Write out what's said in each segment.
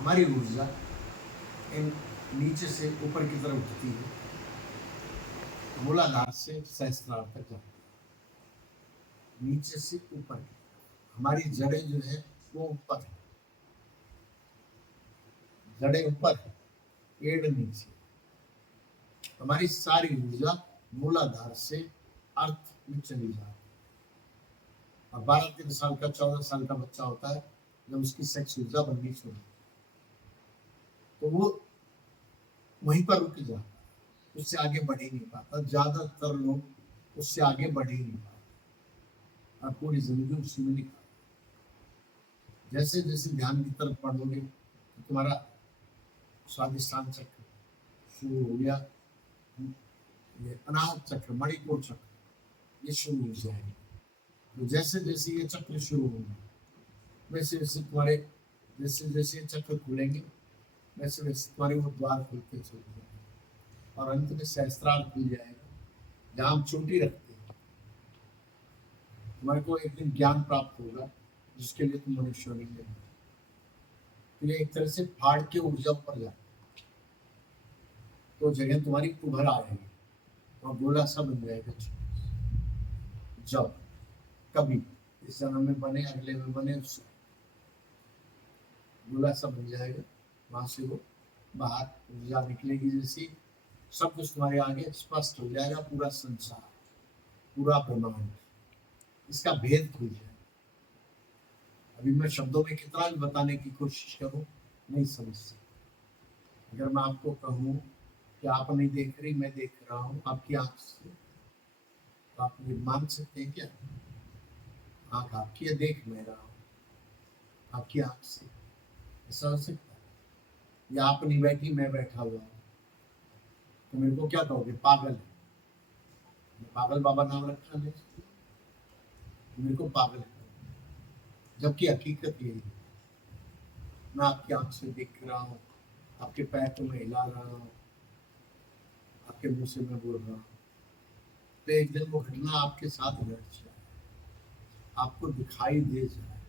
हमारी ऊर्जा इन नीचे से ऊपर की तरफ उठती है, मूलाधार से सहस्त्रार तक जाती है। नीचे से ऊपर की तरफ हमारी जड़ें जो है वो ऊपर है, जड़ें ऊपर है, पेड़ नीचे। हमारी सारी ऊर्जा मूलाधार से अर्थ में चली जाती है। और 12-13 साल का 14 साल का बच्चा होता है, जब उसकी सेक्स ऊर्जा बननी शुरू तो वो वहीं पर रुक जाता है, उससे आगे बढ़ ही नहीं पाता। ज्यादातर लोग उससे आगे बढ़ ही नहीं पाते और पूरी जिंदगी उसी में निकाल। जैसे जैसे ध्यान की तरफ पढ़ोगे तो तुम्हारा स्वादिष्ठान चक्र शुरू हो गया, ये अनाहत चक्र, मणिपुर चक्र, ये शुरू हो जाएंगे। तो जैसे जैसे ये चक्र शुरू होंगे, वैसे वैसे तुम्हारे जैसे जैसे ये चक्र खुलेंगे, वैसे वैसे तुम्हारे वो द्वार खुलते चले जाएंगे और अंत में सहस्त्रार खुल जाएगा, जहाँ हम चोटी रखते हैं। तुम्हारे को एक दिन ज्ञान प्राप्त होगा जिसके लिए तुम मनुष्य बनेंगे। तो ये एक तरह से फाड़ के ऊर्जा ऊपर जाती है, तो जगह तुम्हारी उभर आएगी और गोला सा बन जाएगा। जब कभी इस जन्म में बने, अगले में बने, उससे गोला सा बन जाएगा। वहां से वो बाहर ऊर्जा निकलेगी, जैसी सब कुछ तुम्हारे आगे स्पष्ट हो जाएगा। पूरा संसार, पूरा ब्रह्मांड, इसका भेद खुल जाएगा। अभी मैं शब्दों में कितना भी बताने की कोशिश करूं, नहीं समझ सकता। अगर मैं आपको कहूं कि आप नहीं देख रही, मैं देख रहा हूं आपकी आंख से, तो आप ये मान सकते हैं क्या? आंख आपकी है, देख मैं रहा हूं आपकी आंख से, ऐसा हो सकता है? या आप नहीं बैठी, मैं बैठा हुआ हूं, तो मेरे को क्या कहोगे? पागल है। पागल बाबा नाम रखना नहीं, मेरे को पागल है, जबकि हकीकत यही है। मैं आपकी आंख से देख रहा हूँ, आपके पैर को मैं हिला रहा हूँ, आपके मुंह से मैं बोल रहा हूँ। तो एक दिन वो घटना आपके साथ घट जाए, आपको दिखाई दे जाए,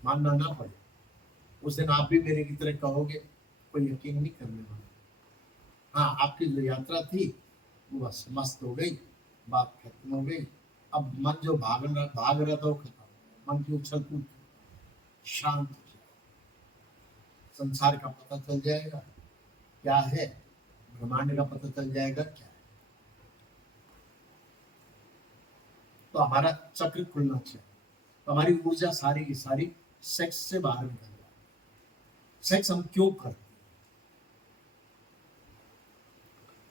मानना ना पड़े, उस दिन आप भी मेरे की तरह कहोगे, कोई यकीन नहीं करने वाला। हाँ, आपकी जो यात्रा थी वो बस मस्त हो गई, बात खत्म हो गई। अब मन जो भाग रहा था वो खत्म, मन की उछल कूद शांत हो जाए, संसार का पता चल जाएगा क्या है, ब्रह्मांड का पता चल जाएगा क्या है। तो हमारा चक्र खुलना चाहिए, तो हमारी ऊर्जा सारी की सारी सेक्स से बाहर निकल जाए। सेक्स हम क्यों करते हैं?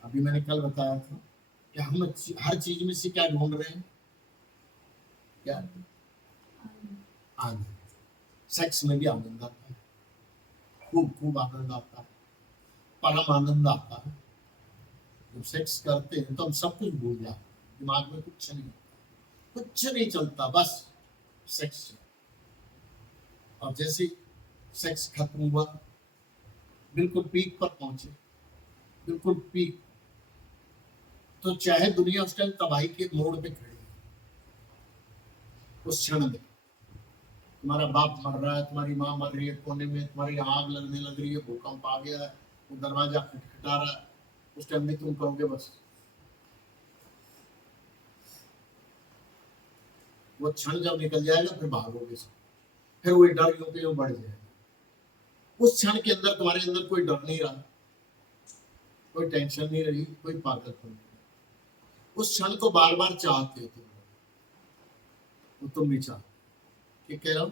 अभी मैंने कल बताया था कि हम हर चीज में से क्या ढूंढ रहे हैं? क्या? आनंद। सेक्स में भी आनंद आता है, खूब खूब आनंद आता है, परम आनंद आता है। जब सेक्स करते हैं तो हम सब कुछ भूल जाते हैं, दिमाग में कुछ नहीं चलता, बस सेक्स। और जैसे सेक्स खत्म हुआ, बिल्कुल पीक पर पहुंचे, बिल्कुल पीक, तो चाहे दुनिया उस टाइम तबाही के मोड़ पे खड़ी है, उस क्षण में तुम्हारा बाप मर रहा है, तुम्हारी माँ मर रही है कोने में, तुम्हारी आग लगने लग रही है, भूकंप आ गया है, वो दरवाजा खटखटा रहा है, उस टाइम में तुम कहोगे बस। वो क्षण जब निकल जाएगा फिर भागोगे, फिर वो डर क्योंकि बढ़ जाएगा। उस क्षण के अंदर तुम्हारे अंदर कोई डर नहीं रहा, कोई टेंशन नहीं रही, कोई पागलपन नहीं। उस क्षण को बार बार चाहते हो तुम, वो तुम नहीं चाहते। ठीक कह रहा हूं?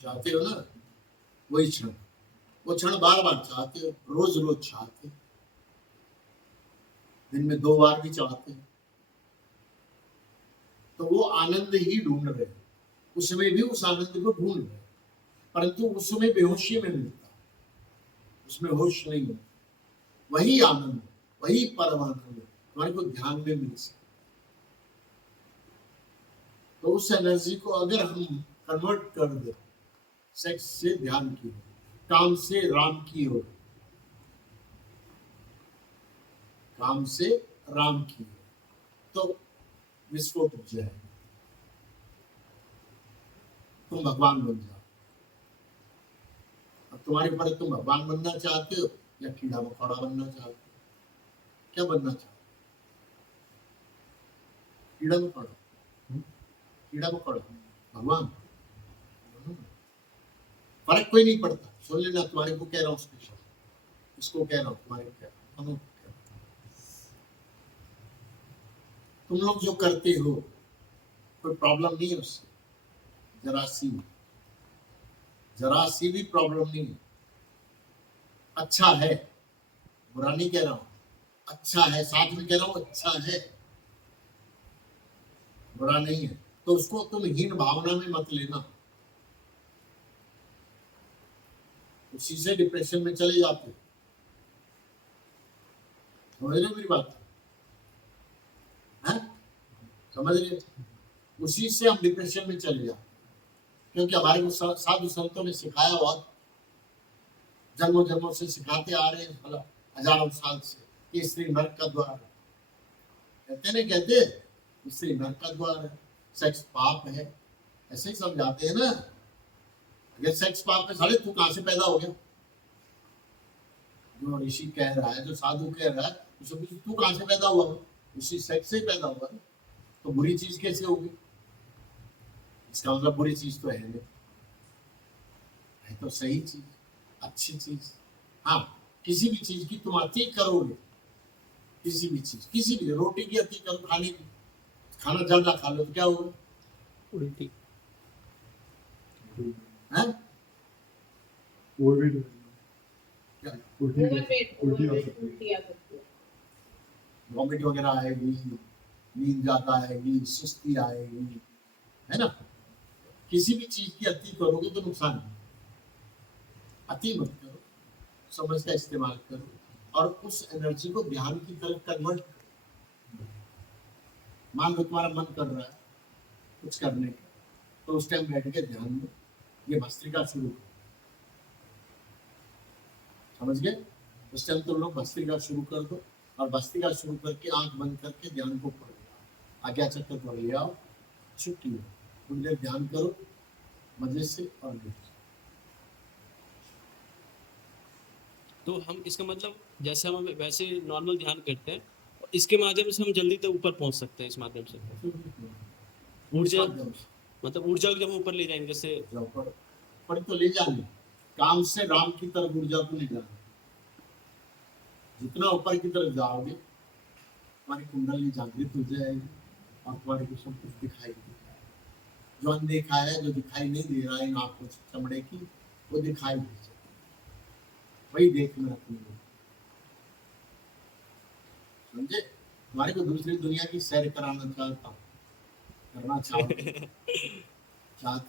चाहते हो ना वही क्षण, वो क्षण बार बार चाहते हो, रोज रोज चाहते हो, दिन में 2 बार भी चाहते हो। तो वो आनंद ही ढूंढ रहे हो, उसमें भी उस आनंद को ढूंढ रहे हो, परंतु उसमें बेहोशी में मिलता, उसमें होश नहीं होता। वही आनंद, वही परमानंद हमारे को ध्यान में मिल सकता। तो उस एनर्जी को अगर हम कन्वर्ट कर दे सेक्स से ध्यान की ओर, काम से राम की ओर, काम से राम की ओर, तो विस्फोट हो जाए, तुम भगवान बन जाओ। तुम्हारे ऊपर है, तुम भगवान बनना चाहते हो या कीड़ा मकोड़ा बनना चाहते हो? क्या बनना चाहते हो? कीड़ा मकोड़ा? कीड़ा मकोड़ा? भगवान? फर्क कोई नहीं पड़ता। सुन लेना, तुम्हारे को कह रहा हूँ स्पेशल, इसको कह रहा हूँ, तुम्हारे को कह रहा हूँ, दोनों को कह रहा हूँ। तुम लोग जो करते हो कोई प्रॉब्लम नहीं है उससे, जरा सी भी प्रॉब्लम नहीं है। अच्छा है, बुरा नहीं कह रहा हूँ, अच्छा है, साथ में कह रहा हूँ अच्छा है, बुरा नहीं है। तो उसको तुम हीन भावना में मत लेना, उसी से डिप्रेशन में चले जाते हो। समझ रहे हो मेरी बात है? समझ रहे हो? उसी से हम डिप्रेशन में चले जाते, क्योंकि हमारे को साधु संतों ने सिखाया हुआ, जन्मों जन्मों से सिखाते आ रहे हैं, मतलब हजारों साल से, कि स्त्री नरक का द्वार है। कहते नहीं कहते, स्त्री नरक का द्वार है, सेक्स पाप है, ऐसे ही समझाते हैं ना। अगर सेक्स पाप है, साले तू कहां से पैदा हो गया? जो ऋषि कह रहा है, जो साधु कह रहा है, तू कहां से पैदा हुआ? ऋषि सेक्स से ही पैदा हुआ, तो बुरी चीज कैसे होगी? इसका मतलब बुरी चीज तो है नहीं, है तो सही चीज, अच्छी चीज। हाँ, किसी भी चीज की तुम अति करोगे, किसी भी चीज, किसी भी रोटी की अति करो, खाने की, खाना ज्यादा खा लो तो क्या होगा? उल्टी। हैं? क्या? वॉमिट वगैरह आएगी, नींद ज्यादा आएगी, सुस्ती आएगी, है ना? किसी भी चीज की अति करोगे तो नुकसान है। अति मत करो, समझ का इस्तेमाल करो, और उस एनर्जी को ध्यान की तरफ कन्वर्ट करो। मान लो तुम्हारा मन कर रहा है कुछ करने का, तो उस टाइम बैठ के ध्यान में ये भस्त्रिका शुरू करो। समझ गए? उस टाइम तुम लोग भस्त्रिका शुरू कर दो, और भस्त्रिका शुरू करके आंख बंद करके ध्यान को पढ़ लो, आज्ञा चक्र पढ़ ले आओ, छुट्टी हो, थोड़ी देर ध्यान करो मजे से और लेट जाओ। तो हम इसका मतलब जैसे हम वैसे नॉर्मल ध्यान करते हैं, इसके माध्यम से हम जल्दी तक ऊपर पहुंच सकते हैं। इस माध्यम से ऊर्जा, मतलब ऊर्जा को जब हम ऊपर ले जाएंगे, जैसे ऊपर तो ले जाने, काम से राम की तरफ ऊर्जा को ले जाना। जितना ऊपर की तरफ जाओगे, तुम्हारी कुंडली जागृत हो जाएगी, और तुम्हारे को सब कुछ दिखाई देगा। जो अनदेखा है, जो दिखाई नहीं दे रहा है इन आंखों से चमड़े की, वो दिखाई दे जाए, वही देखना तुम लोग। समझे? तुम्हारे को दूसरी दुनिया की सैर कराना चाहता हूँ, करना चाहते